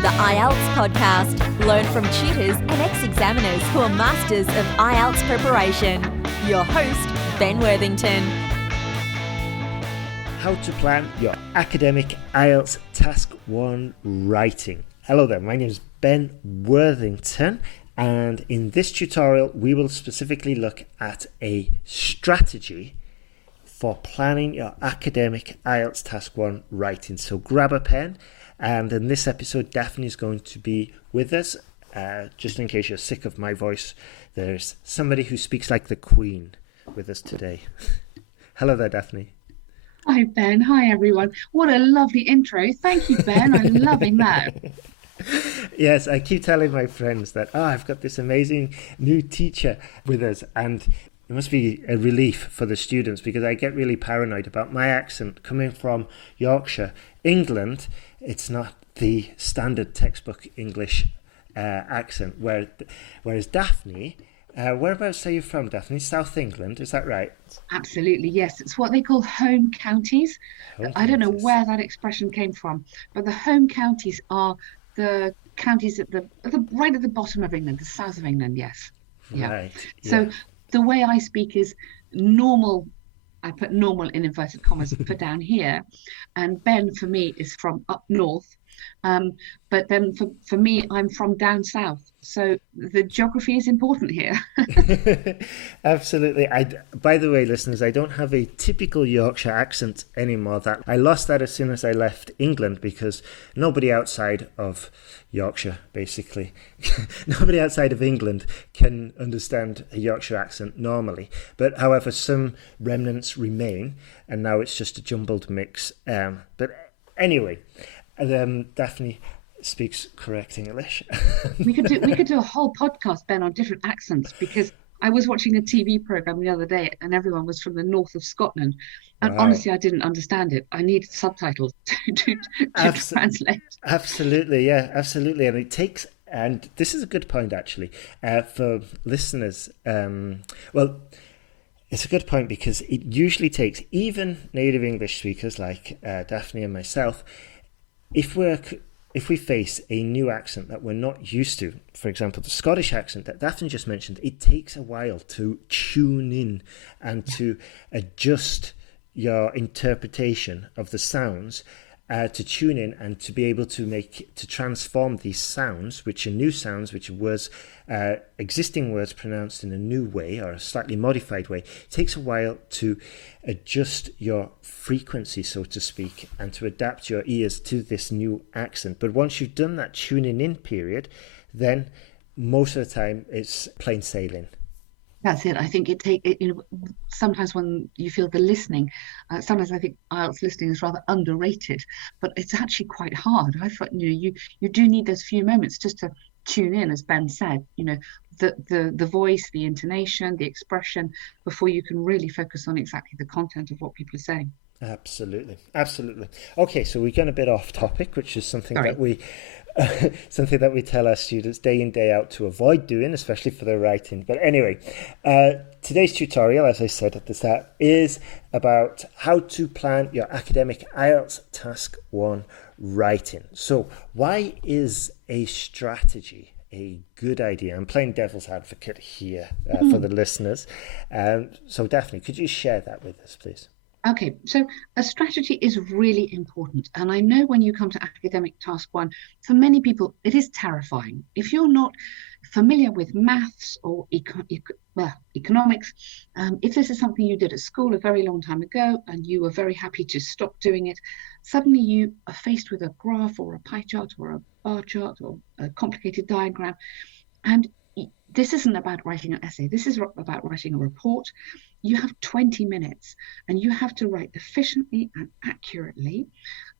to the IELTS podcast. Learn from tutors and ex-examiners who are masters of IELTS preparation. Your host, Ben Worthington. How to plan your academic IELTS Task 1 writing. Hello there, my name is Ben Worthington, and in this tutorial we will specifically look at a strategy for planning your academic IELTS Task 1 writing. So grab a pen, and in this episode Daphne is going to be with us. Just in case you're sick of my voice, there's somebody who speaks like the Queen with us today. Hello there, Daphne. Hi, Ben. Hi, everyone. What a lovely intro. Thank you, Ben. I'm loving that. Yes, I keep telling my friends that, I've got this amazing new teacher with us, and it must be a relief for the students because I get really paranoid about my accent coming from Yorkshire, England. It's not the standard textbook English accent, whereas Daphne, whereabouts are you from, Daphne? South England, is that right? Absolutely, yes. It's what they call home counties. I don't know where that expression came from, but the home counties are the counties right at the bottom of England, the south of England, yes. Yeah. Right. So the way I speak is normal. I put normal in inverted commas for down here, and Ben for me is from up north. But then for me, I'm from down south. So the geography is important here. Absolutely. By the way, listeners, I don't have a typical Yorkshire accent anymore. That I lost that as soon as I left England because nobody outside of Yorkshire, basically, nobody outside of England can understand a Yorkshire accent normally. But however, some remnants remain, and now it's just a jumbled mix. But anyway, Daphne speaks correct English. We could do a whole podcast, Ben, on different accents, because I was watching a TV program the other day and everyone was from the north of Scotland, and honestly I didn't understand it. I needed subtitles to translate. Absolutely, yeah, absolutely. And this is a good point actually for listeners. It's a good point because it usually takes even native English speakers like Daphne and myself, if we face a new accent that we're not used to, for example, the Scottish accent that Daphne just mentioned, it takes a while to tune in and to adjust your interpretation of the sounds, to tune in and to be able to transform these sounds, which are new sounds, which was existing words pronounced in a new way or a slightly modified way. It takes a while to adjust your frequency, so to speak, and to adapt your ears to this new accent. But once you've done that tuning in period, then most of the time it's plain sailing. That's it. I think sometimes when you feel the listening, sometimes I think IELTS listening is rather underrated, but it's actually quite hard. I thought, you do need those few moments just to tune in, as Ben said, the voice, the intonation, the expression, before you can really focus on exactly the content of what people are saying. Absolutely. Okay, so we're getting a bit off topic, which is something that we tell our students day in, day out to avoid doing, especially for their writing. But anyway, today's tutorial, as I said at the start, is about how to plan your academic IELTS Task 1 writing. So why is a strategy a good idea? I'm playing devil's advocate here for the listeners. So Daphne, could you share that with us, please? Okay, so a strategy is really important. And I know when you come to Academic Task 1, for many people, it is terrifying. If you're not familiar with maths or economics, if this is something you did at school a very long time ago and you were very happy to stop doing it, suddenly you are faced with a graph or a pie chart or a bar chart or a complicated diagram. And this isn't about writing an essay. This is about writing a report. You have 20 minutes and you have to write efficiently and accurately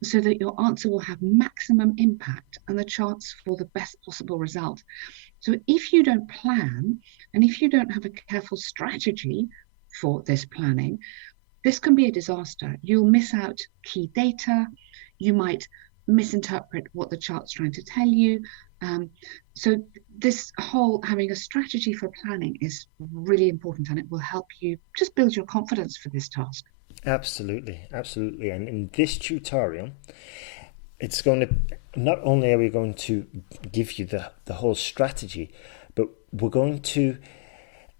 so that your answer will have maximum impact and the chance for the best possible result. So if you don't plan and if you don't have a careful strategy for this planning, this can be a disaster. You'll miss out key data. You might misinterpret what the chart's trying to tell you. So this whole having a strategy for planning is really important, and it will help you just build your confidence for this task. Absolutely. And in this tutorial, it's going to not only are we going to give you the whole strategy, but we're going to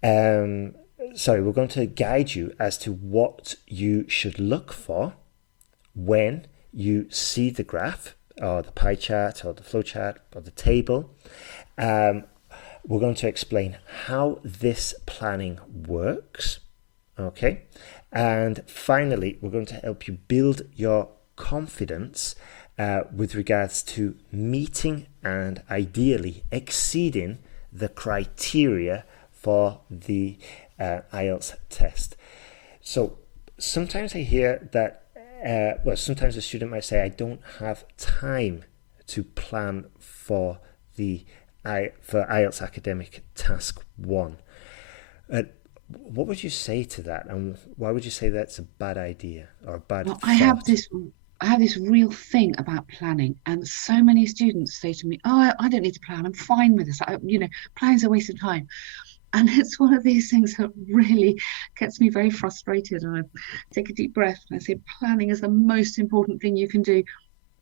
we're going to guide you as to what you should look for when you see the graph or the pie chart or the flow chart or the table. We're going to explain how this planning works, okay? And finally, we're going to help you build your confidence with regards to meeting and ideally exceeding the criteria for the IELTS test. So sometimes I hear that, sometimes a student might say, I don't have time to plan for IELTS Academic Task 1. What would you say to that, and why would you say that's a bad idea or a bad thought? I have this real thing about planning, and so many students say to me, "Oh, I don't need to plan. I'm fine with this. Planning's a waste of time." And it's one of these things that really gets me very frustrated. And I take a deep breath and I say, planning is the most important thing you can do,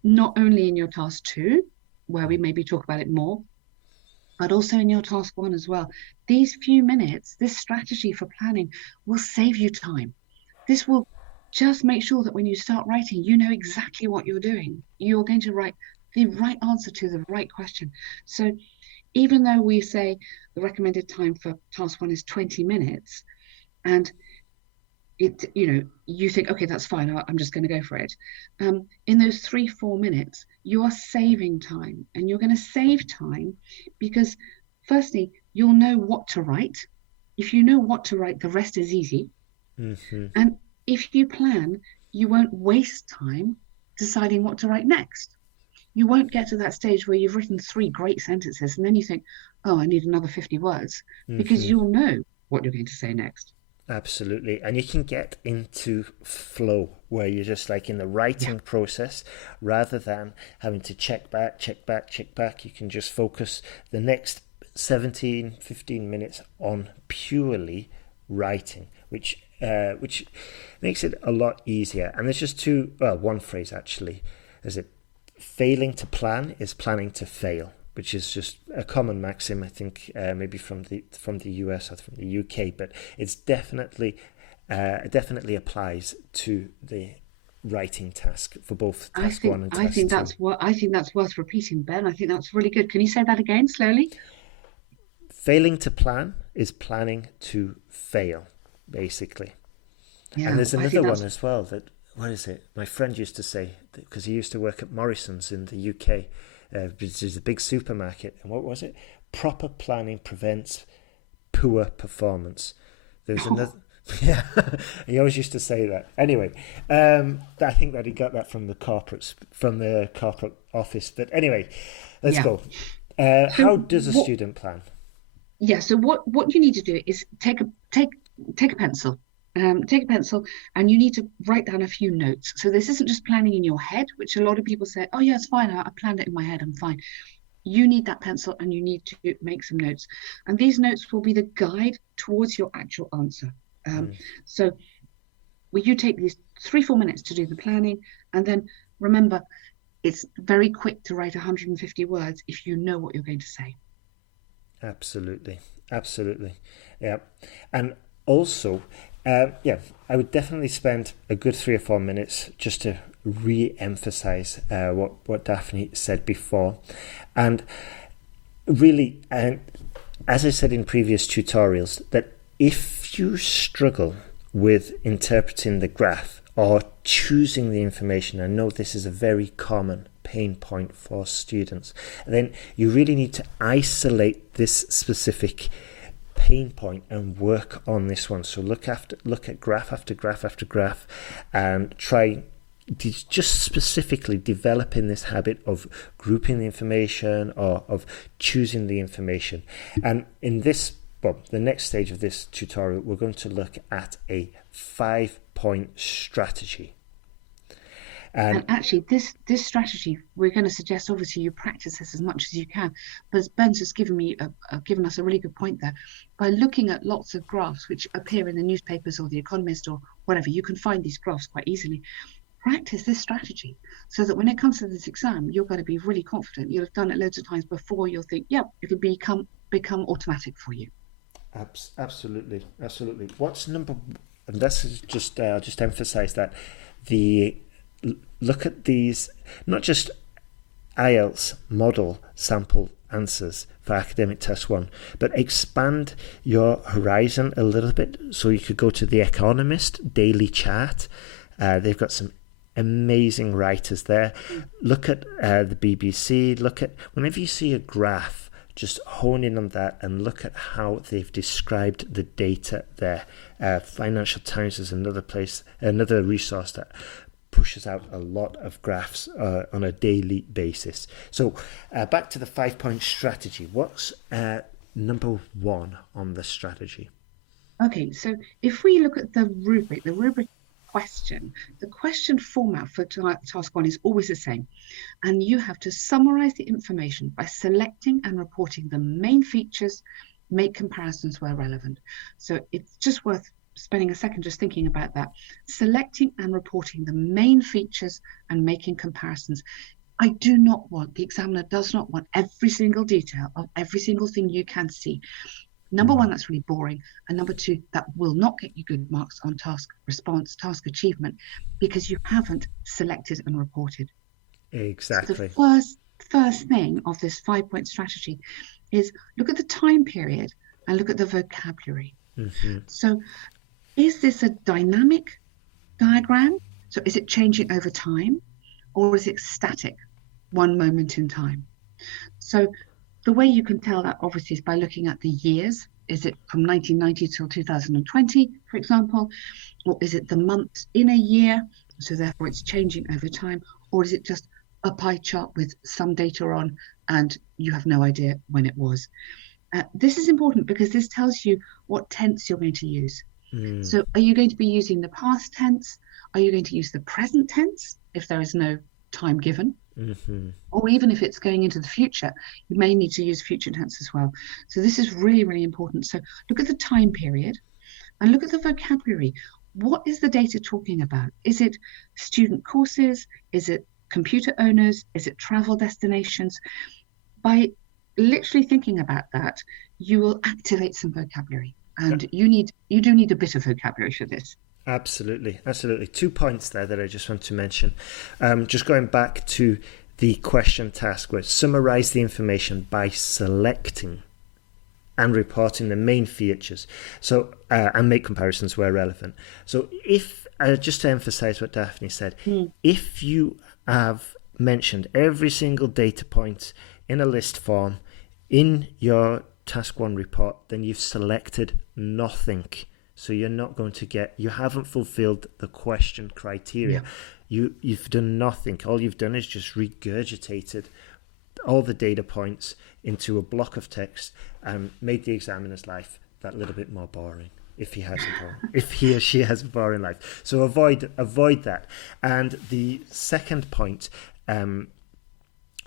not only in your task 2, where we maybe talk about it more, but also in your task 1 as well. These few minutes, this strategy for planning will save you time. This will just make sure that when you start writing, you know exactly what you're doing. You're going to write the right answer to the right question. So even though we say the recommended time for task 1 is 20 minutes, and you think, okay, that's fine, I'm just going to go for it. In those 3-4 minutes, you are saving time, and you're going to save time because, firstly, you'll know what to write. If you know what to write, the rest is easy. Mm-hmm. And if you plan, you won't waste time deciding what to write next. You won't get to that stage where you've written 3 great sentences and then you think, oh, I need another 50 words, because you'll know what you're going to say next. Absolutely. And you can get into flow where you're just like in the writing process rather than having to check back. You can just focus the next 15 minutes on purely writing, which makes it a lot easier. And there's just one phrase actually, is it failing to plan is planning to fail, which is just a common maxim, I think, maybe from the US or from the UK, but it's definitely applies to the writing task for both task 1 and task 2. I think that's worth repeating, Ben. I think that's really good. Can you say that again slowly? Failing to plan is planning to fail, basically. Yeah, and there's another one as well that, what is it? My friend used to say, because he used to work at Morrison's in the UK, which is a big supermarket. And what was it? Proper planning prevents poor performance. There's another. Yeah, he always used to say that. Anyway, I think that he got that from the corporate office. But anyway, let's go. How does a student plan? Yeah. So what you need to do is take a pencil. Take a pencil and you need to write down a few notes. So this isn't just planning in your head, which a lot of people say, oh yeah, it's fine, I planned it in my head, I'm fine. You need that pencil and you need to make some notes. And these notes will be the guide towards your actual answer. So you take these 3-4 minutes to do the planning, and then remember, it's very quick to write 150 words if you know what you're going to say. Absolutely. Yeah. And also, I would definitely spend a good 3 or 4 minutes just to re-emphasize what Daphne said before. And really, as I said in previous tutorials, that if you struggle with interpreting the graph or choosing the information, I know this is a very common pain point for students, then you really need to isolate this specific pain point and work on this one. So look at graph after graph after graph and try just specifically developing this habit of grouping the information or of choosing the information. And in this, the next stage of this tutorial, we're going to look at a 5-point strategy. And actually, this strategy, we're going to suggest, obviously, you practice this as much as you can. But Ben's just given us a really good point there. By looking at lots of graphs which appear in the newspapers or The Economist or whatever, you can find these graphs quite easily. practice this strategy so that when it comes to this exam, you're going to be really confident. You'll have done it loads of times before. You'll think, yeah, it'll become automatic for you. Absolutely. What's number? And this is just I'll just emphasize that the look at these, not just IELTS model sample answers for Academic Test 1, but expand your horizon a little bit. So you could go to The Economist daily chart. They've got some amazing writers there. Look at the BBC. Look at, whenever you see a graph, just hone in on that and look at how they've described the data there. Financial Times is another resource that pushes out a lot of graphs on a daily basis. So back to the 5-point strategy. What's number 1 on the strategy? Okay, so if we look at the rubric question, the question format for task 1 is always the same. And you have to summarize the information by selecting and reporting the main features, make comparisons where relevant. So it's just worth spending a second just thinking about that. Selecting and reporting the main features and making comparisons. The examiner does not want every single detail of every single thing you can see. Number 1, that's really boring. And number 2, that will not get you good marks on task response, task achievement, because you haven't selected and reported. Exactly. So the first thing of this 5-point strategy is look at the time period and look at the vocabulary. Mm-hmm. So is this a dynamic diagram? So is it changing over time, or is it static, one moment in time? So the way you can tell that obviously is by looking at the years. Is it from 1990 till 2020, for example? Or is it the months in a year? So therefore it's changing over time. Or is it just a pie chart with some data on and you have no idea when it was? This is important because this tells you what tense you're going to use. So are you going to be using the past tense? Are you going to use the present tense if there is no time given? Mm-hmm. Or even if it's going into the future, you may need to use future tense as well. So this is really, really important. So look at the time period and look at the vocabulary. What is the data talking about? Is it student courses? Is it computer owners? Is it travel destinations? By literally thinking about that, you will activate some vocabulary. And you do need a bit of vocabulary for this. Absolutely. 2 points there that I just want to mention. Just going back to the question task, where summarize the information by selecting and reporting the main features. So and make comparisons where relevant. So if just to emphasize what Daphne said, if you have mentioned every single data point in a list form in your task 1 report, then you've selected nothing. So you're not going to you haven't fulfilled the question criteria. Yeah. You've done nothing. All you've done is just regurgitated all the data points into a block of text and made the examiner's life that little bit more boring. If he or she has a boring life. So avoid that. And the second point that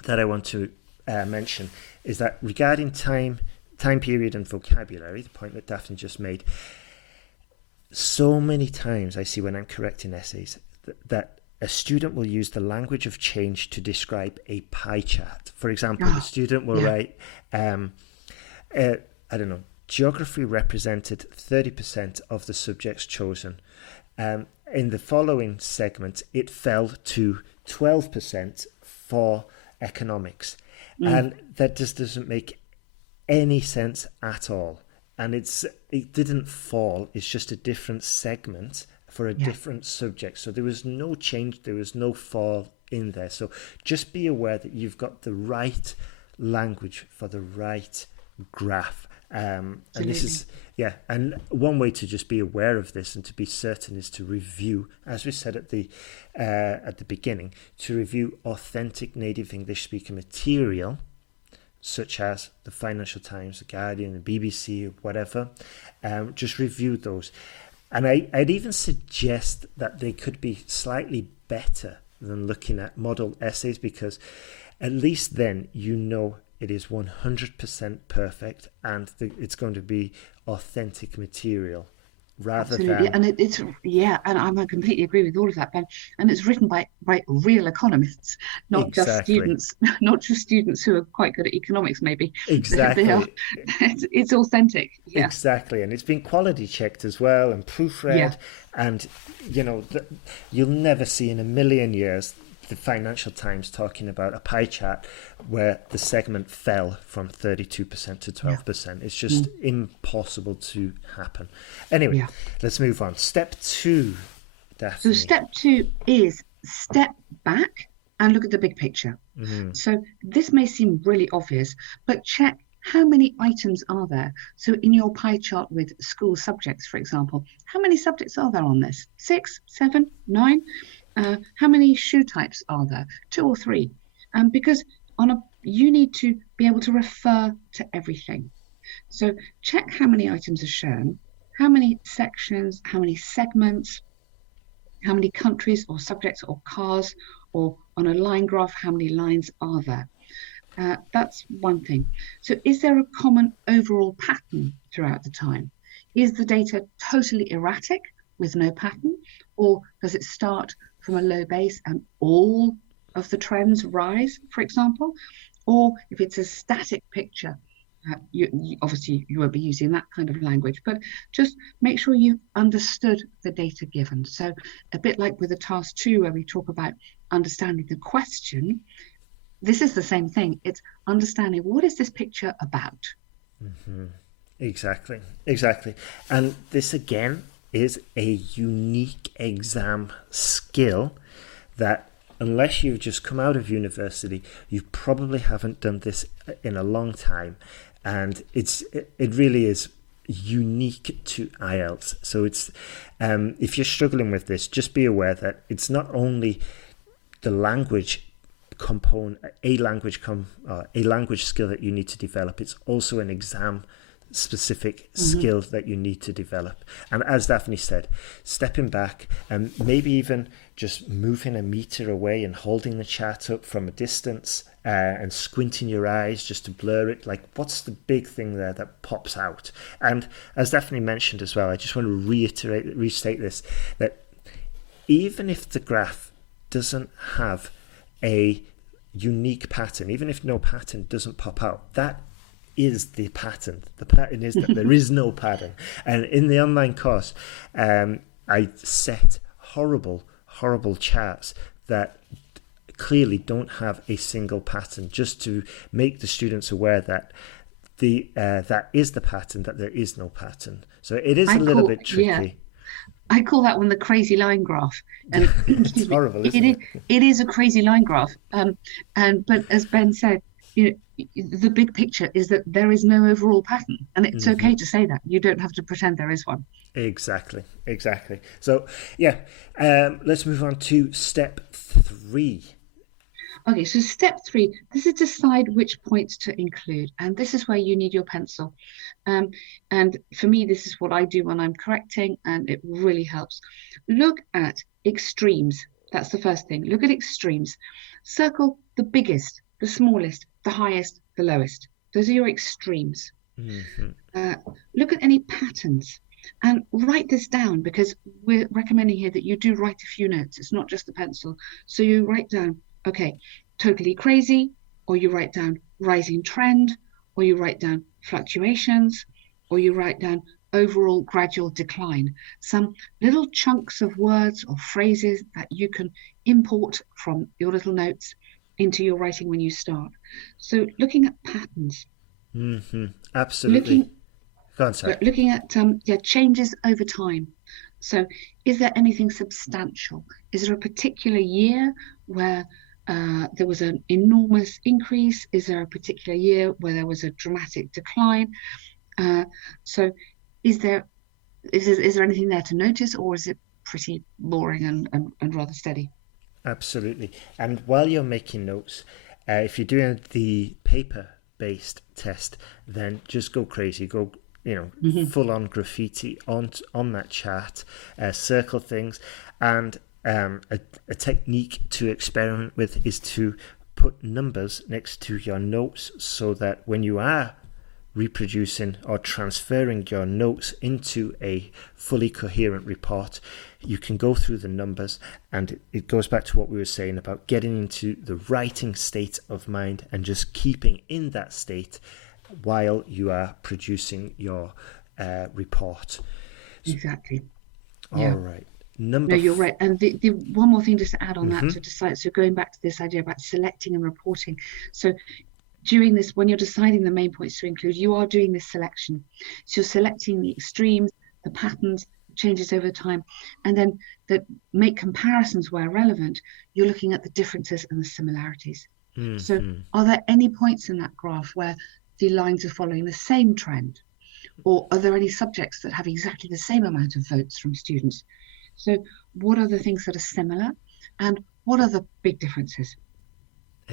I want to mention is that regarding time period and vocabulary, the point that Daphne just made, so many times I see when I'm correcting essays that a student will use the language of change to describe a pie chart. For example, the student will write, geography represented 30% of the subjects chosen. In the following segment, it fell to 12% for economics. And that just doesn't make any sense at all. And it didn't fall. It's just a different segment for a different subject. So there was no change. There was no fall in there. So just be aware that you've got the right language for the right graph. And this is, and one way to just be aware of this and to be certain is to review, as we said at the beginning, to review authentic native English speaker material, such as the Financial Times, the Guardian, the BBC, or whatever. Just review those. And I'd even suggest that they could be slightly better than looking at model essays, because at least then you know it is 100% perfect and it's going to be authentic material rather Absolutely, than... and and I completely agree with all of that, Ben. And it's written by real economists, not just Exactly. students, not just students who are quite good at economics. Maybe they are. Exactly. It's authentic. Yeah, Exactly, and it's been quality checked as well and yeah, proofread, and you'll never see in a million years the Financial Times talking about a pie chart where the segment fell from 32% to yeah, 12%. It's just impossible to happen. Anyway, yeah. let's move on. Step 2, So Daphne. step 2 is step back and look at the big picture. So this may seem really obvious, but check how many items are there. So in your pie chart with school subjects, for example, how many subjects are there on this? 6, 7, 9? How many shoe types are there? 2 or 3? Because you need to be able to refer to everything. So check how many items are shown, how many sections, how many segments, how many countries or subjects or cars, or on a line graph, how many lines are there? That's one thing. So is there a common overall pattern throughout the time? Is the data totally erratic with no pattern, or does it start from a low base and all of the trends rise, for example? Or if it's a static picture, obviously you won't be using that kind of language, but just make sure you've understood the data given. So a bit like with the task 2 where we talk about understanding the question, this is the same thing. It's understanding what is this picture about. Exactly. And this again is a unique exam skill that, unless you've just come out of university, you probably haven't done this in a long time. And it really is unique to IELTS. So it's if you're struggling with this, just be aware that it's not only the language component, a language skill that you need to develop. It's also an exam specific skill that you need to develop. And as Daphne said, stepping back and maybe even just moving a meter away and holding the chart up from a distance and squinting your eyes just to blur it, like what's the big thing there that pops out. And as Daphne mentioned as well, I just want to restate this, that even if the graph doesn't have a unique pattern, even if no pattern doesn't pop out, that is the pattern. The pattern is that there is no pattern. And in the online course, I set horrible charts that clearly don't have a single pattern, just to make the students aware that that is the pattern, that there is no pattern. So it is a little bit tricky. Yeah, I call that one the crazy line graph. And It's horrible, isn't it? It is a crazy line graph. But as Ben said, the big picture is that there is no overall pattern, and it's okay to say that. You don't have to pretend there is one. Exactly. So yeah, let's move on to step 3. Okay, so step 3, this is decide which points to include, and this is where you need your pencil. And for me, this is what I do when I'm correcting, and it really helps. Look at extremes. That's the first thing. Look at extremes. Circle the biggest, the smallest, the highest, the lowest. Those are your extremes. Look at any patterns and write this down, because we're recommending here that you do write a few notes. It's not just the pencil. So you write down, okay, totally crazy, or you write down rising trend, or you write down fluctuations, or you write down overall gradual decline. Some little chunks of words or phrases that you can import from your little notes into your writing when you start. So looking at patterns. Absolutely. Go on, sorry. Looking at changes over time. So is there anything substantial? Is there a particular year where there was an enormous increase? Is there a particular year where there was a dramatic decline? So is there anything there to notice, or is it pretty boring and rather steady? Absolutely. And while you're making notes, if you're doing the paper-based test, then just go crazy. Go, full-on graffiti on that chart, circle things. And a technique to experiment with is to put numbers next to your notes, so that when you are reproducing or transferring your notes into a fully coherent report, you can go through the numbers, and it goes back to what we were saying about getting into the writing state of mind and just keeping in that state while you are producing your report. Exactly. All right. No, you're right. And the one more thing just to add on that, Mhm. to decide, so going back to this idea about selecting and reporting. So during this, when you're deciding the main points to include, you are doing this selection. So you're selecting the extremes, the patterns, changes over time, and then that make comparisons where relevant. You're looking at the differences and the similarities. So are there any points in that graph where the lines are following the same trend? Or are there any subjects that have exactly the same amount of votes from students? So what are the things that are similar, and what are the big differences?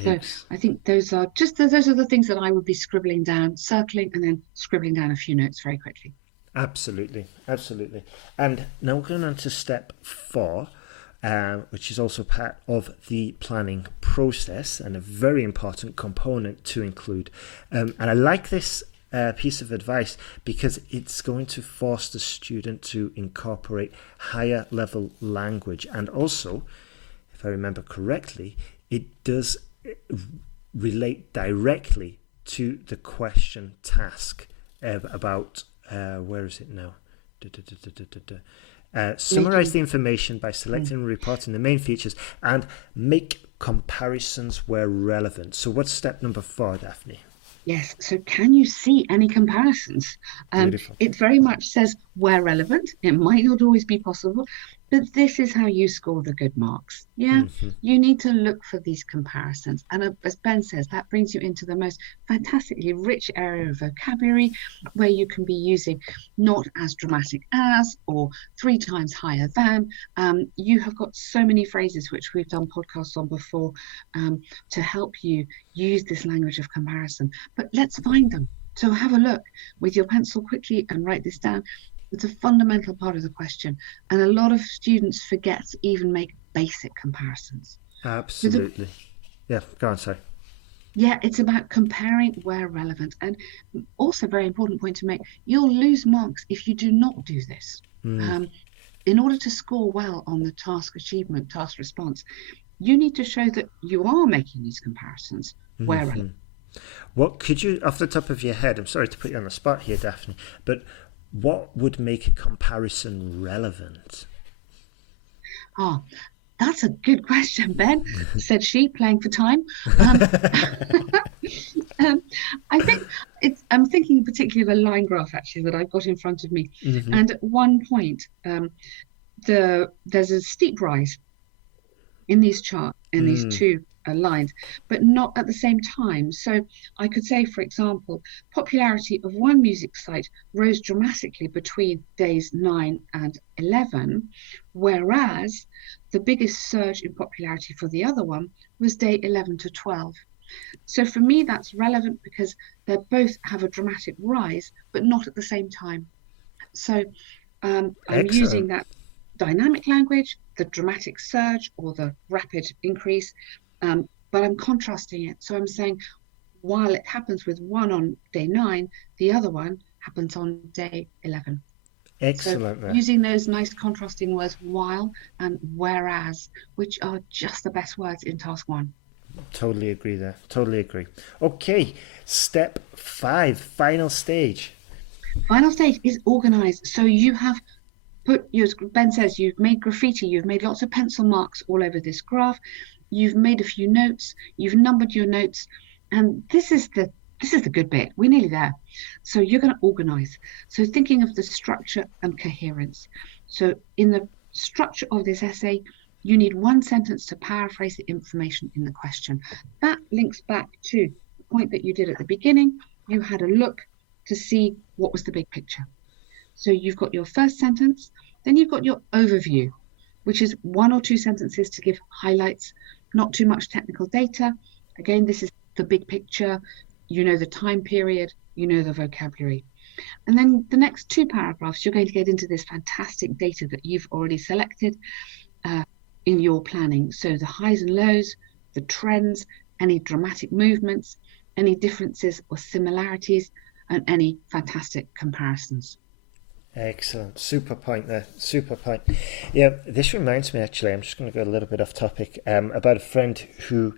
So I think those are the things that I would be scribbling down, circling, and then scribbling down a few notes very quickly. Absolutely. And now we're going on to step 4, which is also part of the planning process and a very important component to include. And I like this piece of advice because it's going to force the student to incorporate higher level language. And also, if I remember correctly, it does relate directly to the question task about where is it now? Summarize the information by selecting and reporting the main features and make comparisons where relevant. So what's step number 4, Daphne? Yes. So can you see any comparisons? It very much says where relevant. It might not always be possible, but this is how you score the good marks. Yeah. You need to look for these comparisons. And as Ben says, that brings you into the most fantastically rich area of vocabulary where you can be using not as dramatic as or 3 times higher than. You have got so many phrases which we've done podcasts on before to help you use this language of comparison. But let's find them. So have a look with your pencil quickly and write this down. It's a fundamental part of the question. And a lot of students forget to even make basic comparisons. Absolutely. Yeah, go on, sorry. Yeah, it's about comparing where relevant. And also very important point to make, you'll lose marks if you do not do this. In order to score well on the task achievement, task response, you need to show that you are making these comparisons where relevant. What could you, off the top of your head, I'm sorry to put you on the spot here, Daphne, but what would make a comparison relevant? That's a good question, Ben, said she, playing for time. I think I'm thinking particularly of a line graph, actually, that I've got in front of me. And at one point, there's a steep rise in these charts, in these two lines, but not at the same time. So I could say, for example, popularity of one music site rose dramatically between days 9 and 11, whereas the biggest surge in popularity for the other one was day 11 to 12. So for me, that's relevant because they both have a dramatic rise, but not at the same time. So I'm using that dynamic language, the dramatic surge or the rapid increase, but I'm contrasting it. So I'm saying, while it happens with one on day 9, the other one happens on day 11. Excellent. So using those nice contrasting words, while and whereas, which are just the best words in task 1. Totally agree there. Totally agree. Okay, step 5, final stage. Final stage is organize. So you have Ben says you've made graffiti, you've made lots of pencil marks all over this graph, you've made a few notes, you've numbered your notes, and this is the good bit. We're nearly there. So you're going to organize. So thinking of the structure and coherence. So in the structure of this essay, you need one sentence to paraphrase the information in the question. That links back to the point that you did at the beginning. You had a look to see what was the big picture. So you've got your first sentence, then you've got your overview, which is 1 or 2 sentences to give highlights, not too much technical data. Again, this is the big picture. You know the time period, you know the vocabulary. And then the next 2 paragraphs, you're going to get into this fantastic data that you've already selected in your planning. So the highs and lows, the trends, any dramatic movements, any differences or similarities, and any fantastic comparisons. Excellent. Super point there. Super point. Yeah, this reminds me actually, I'm just going to go a little bit off topic, about a friend who,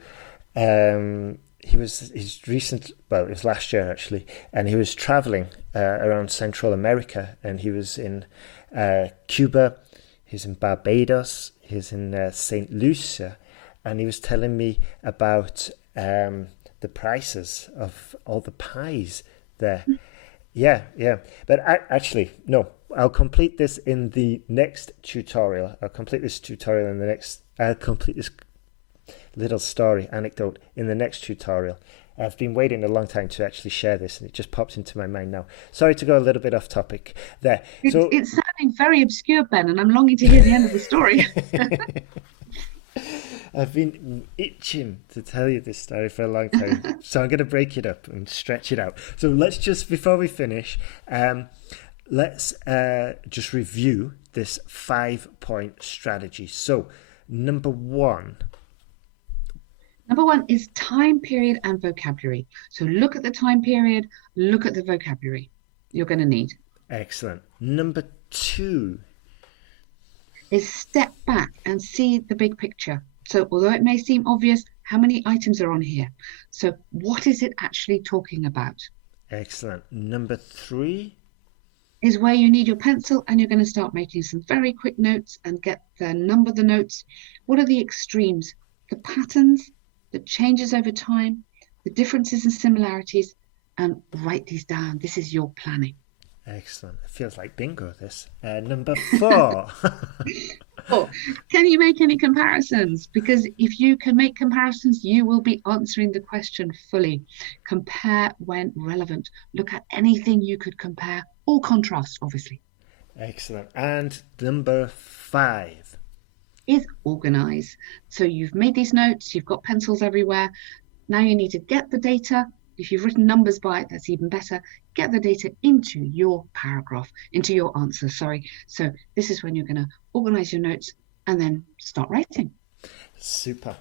it was last year actually, and he was traveling around Central America, and he was in Cuba, he was in Barbados, he was in St. Lucia, and he was telling me about the prices of all the pies there. Yeah. But actually, no, I'll complete this in the next tutorial. I'll complete this little story, anecdote in the next tutorial. I've been waiting a long time to actually share this, and it just popped into my mind now. Sorry to go a little bit off topic there. It's sounding very obscure, Ben, and I'm longing to hear the end of the story. I've been itching to tell you this story for a long time, so I'm going to break it up and stretch it out. So let's just, before we finish, let's just review this 5-point strategy. So number one is time period and vocabulary. So look at the time period, look at the vocabulary you're going to need. Excellent. Number 2 is step back and see the big picture. So although it may seem obvious, how many items are on here? So what is it actually talking about? Excellent. Number 3 is where you need your pencil, and you're going to start making some very quick notes and number the notes. What are the extremes? The patterns, the changes over time, the differences and similarities, and write these down. This is your planning. Excellent. It feels like bingo, this. Number 4. Can you make any comparisons? Because if you can make comparisons, you will be answering the question fully. Compare when relevant. Look at anything you could compare, or contrast, obviously. Excellent. And number 5 is organize. So you've made these notes, you've got pencils everywhere. Now you need to get the data. If you've written numbers by it, that's even better. Get the data into your paragraph, into your answer, sorry. So this is when you're going to organize your notes and then start writing. Super.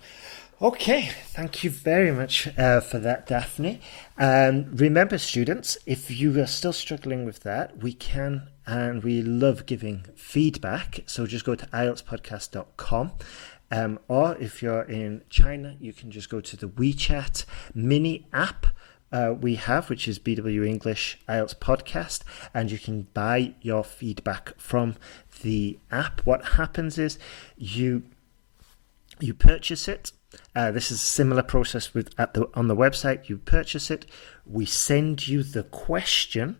Okay, thank you very much for that, Daphne. Remember, students, if you are still struggling with that, we can and we love giving feedback. So just go to IELTSPodcast.com. Or if you're in China, you can just go to the WeChat mini app we have, which is BW English IELTS Podcast, and you can buy your feedback from the app. What happens is you purchase it. This is a similar process on the website. You purchase it. We send you the question.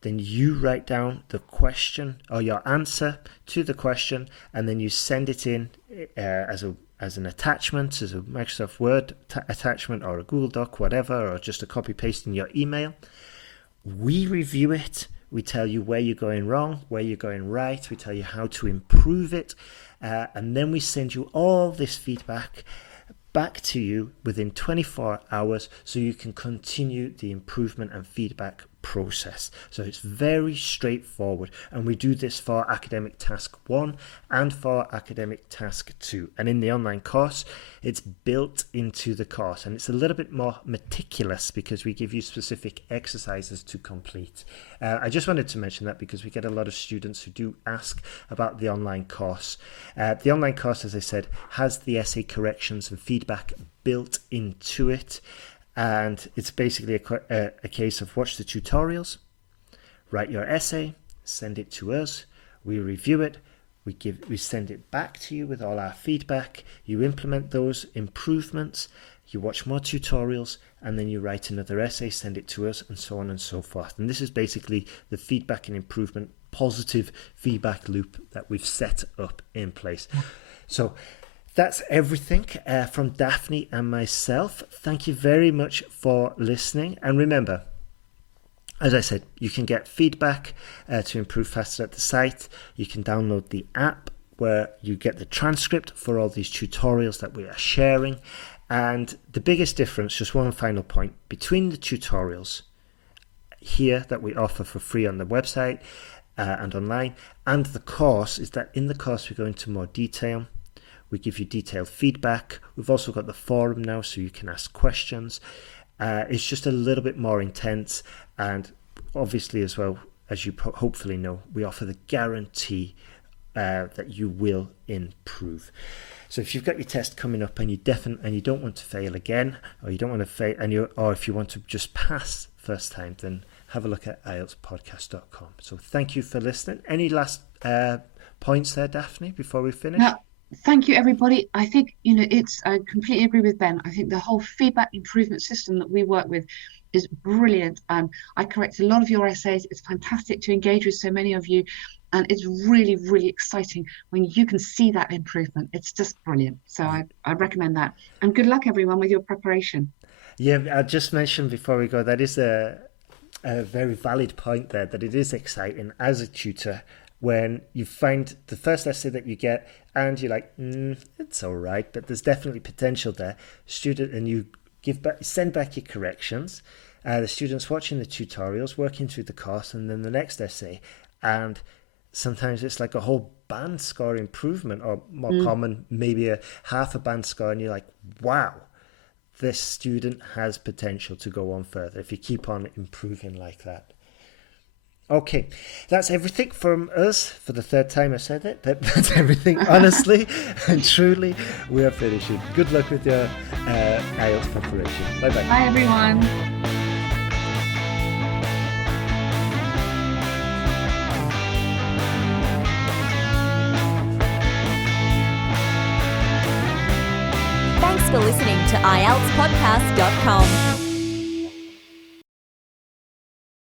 Then you write down the question or your answer to the question, and then you send it in as an attachment, as a Microsoft Word attachment or a Google Doc, whatever, or just a copy paste in your email. We review it. We tell you where you're going wrong, where you're going right. We tell you how to improve it. And then we send you all this feedback back to you within 24 hours so you can continue the improvement and feedback process. So it's very straightforward, and we do this for Academic Task 1 and for Academic Task 2. And in the online course, it's built into the course, and it's a little bit more meticulous because we give you specific exercises to complete. I just wanted to mention that because we get a lot of students who do ask about the online course. The online course, as I said, has the essay corrections and feedback built into it. And it's basically a case of watch the tutorials, write your essay, send it to us, we review it, we send it back to you with all our feedback, you implement those improvements, you watch more tutorials, and then you write another essay, send it to us, and so on and so forth. And this is basically the feedback and improvement, positive feedback loop that we've set up in place. So that's everything from Daphne and myself. Thank you very much for listening. And remember, as I said, you can get feedback to improve faster at the site. You can download the app where you get the transcript for all these tutorials that we are sharing. And the biggest difference, just one final point, between the tutorials here that we offer for free on the website and online and the course is that in the course we go into more detail. We give you detailed feedback. We've also got the forum now so you can ask questions. It's just a little bit more intense, And obviously as well, as you hopefully know, we offer the guarantee that you will improve. So if you've got your test coming up and you don't want to fail again, or you don't want to fail, or if you want to just pass first time, then have a look at IELTSPodcast.com. So thank you for listening. Any last points there, Daphne, before we finish? No, thank you, everybody. I think, I completely agree with Ben. I think the whole feedback improvement system that we work with is brilliant. I correct a lot of your essays. It's fantastic to engage with so many of you. And it's really, really exciting when you can see that improvement. It's just brilliant. So I recommend that. And good luck, everyone, with your preparation. Yeah, I just mentioned before we go, that is a very valid point there, that it is exciting as a tutor when you find the first essay that you get and you're like, it's all right, but there's definitely potential there. And you send back your corrections. The students watching the tutorials, working through the course, and then the next essay. And sometimes it's like a whole band score improvement, or more common, maybe a half a band score, and you're like, wow, this student has potential to go on further if you keep on improving like that. Okay, that's everything from us. For the third time I said it, but that's everything. Honestly and truly, we are finishing. Good luck with your IELTS preparation. Bye-bye. Bye, everyone. Thanks for listening to IELTSPodcast.com.